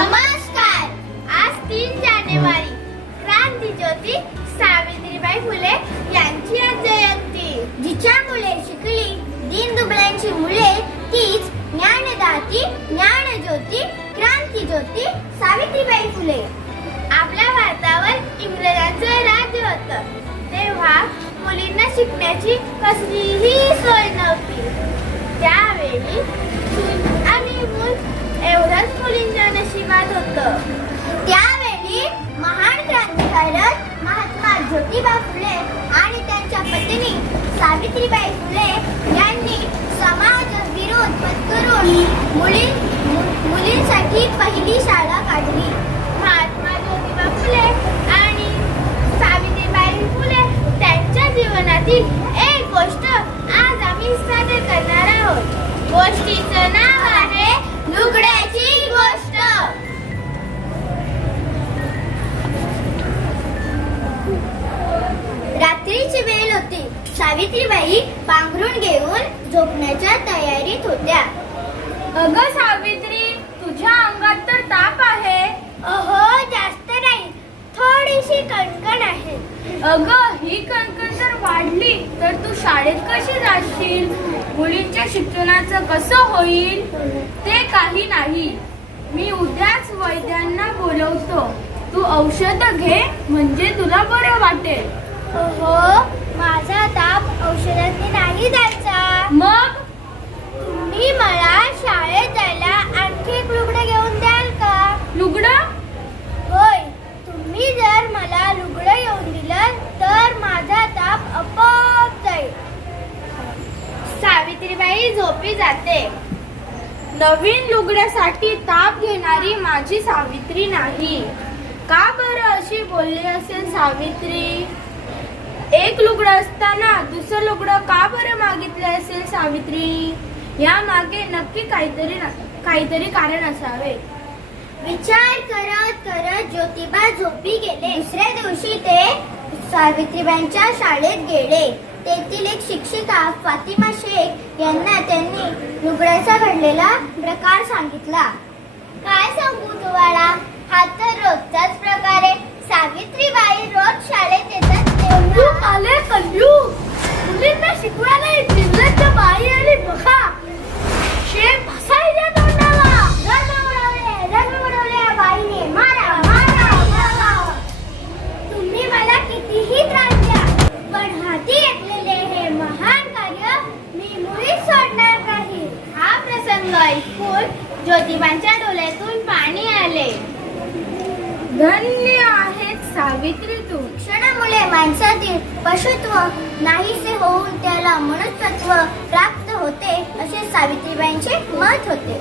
नमस्कार. आज तीन जानेवारी. क्रांती ज्योती सावित्रीबाई फुले यांची आज जयंती. जिच्या मुले शिकली दीन दुबळ्यांची मुले तीच ज्ञानदाती ज्ञानज्योती क्रांती ज्योती सावित्रीबाई फुले. आपल्या भारतावर इंग्रजांचं राज्य होतं. तेव्हा मुलींना शिकण्याची कसलीही सोय नव्हती. त्यावेळी मूल एवढंच मुलींच्या नशिबात होतं. त्यावेळी महान क्रांतिकारक महात्मा ज्योतिबा फुले आणि त्यांच्या पत्नी सावित्रीबाई फुले यांनी समाज विरोध पत्करून मुली मुलींसाठी पहिली शाळा काढली. महात्मा ज्योतिबा फुले आणि सावित्रीबाई फुले त्यांच्या जीवनातील सावित्रीबाई पांघरून घेऊन झोपण्याच्या तयारीत होत्या. अगं सावित्री तुझ्या अंगात तर ताप आहे. अहो जास्त नाही. थोडीशी कणकण आहे. अगं ही कणकण जर वाढली तर तू शाळेत कशी जाशील? मुलींच्या शिक्षणाचं कसं होईल? ते काही नाही. मी उद्याच वैद्यांना बोलवतो. तू औषध घे म्हणजे तुला बरं वाटेल. हो माझा ताप औषधांनी नाही जायचा मग? तुम्ही मला शाळेत जायला आणखी एक लुगडं घेऊन द्याल का? लुगडं? होय. तुम्ही जर मला लुगडं येऊन दिलं तर माझा ताप आपोआप जाईल. सावित्रीबाई झोपी जाते. नवीन लुगड्यासाठी ताप घेणारी माझी सावित्री नाही. का बरं अशी बोलली असेल सावित्री? एक लुगडं असताना दुसरं लुगडं का बरं मागितलं असेल सावित्री? या मागे नक्की काहीतरी काहीतरी कारण असावे. विचार करत करत ज्योतिबा झोपी गेले. दुसऱ्या दिवशी ते सावित्रीबाईंच्या शाळेत गेले. तेथील एक शिक्षिका फातिमा शेख यांना त्यांनी लुगड्याचा घडलेला प्रकार सांगितला. ज्योतिबांच्या डोळ्यातून पाणी आले. धन्य आहेत सावित्री तू. क्षणामुळे माणसातील पशुत्व नाहीसे होऊन त्याला मनुष्यत्व प्राप्त होते असे सावित्रीबाईंचे मत होते.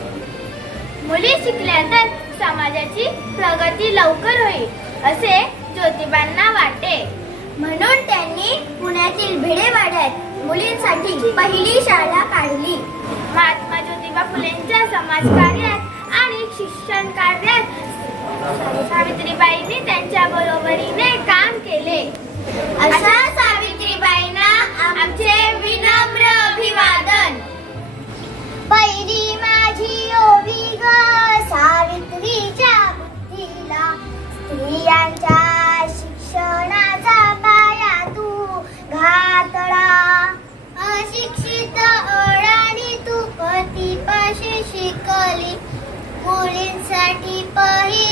मुली शिकल्या तर समाजाची प्रगती लवकर होईल असे ज्योतिबांना वाटे. म्हणून त्यांनी पुण्यातील भिडेवाड्यात मुलींसाठी पहिली शाळा काढली. महात्मा ज्योतिबा फुलेंच्या समाज कार्यात आणि शिक्षण कार्यात सावित्रीबाईंनी त्यांच्या बरोबरीने काम केले. अशा सावित्रीबाईंना आमचे विनम्र अभिवादन. पहिली माझी ओवी ग सावित्रीच्या बुद्धीला स्त्रियांच्या मुलींसाठी पहिली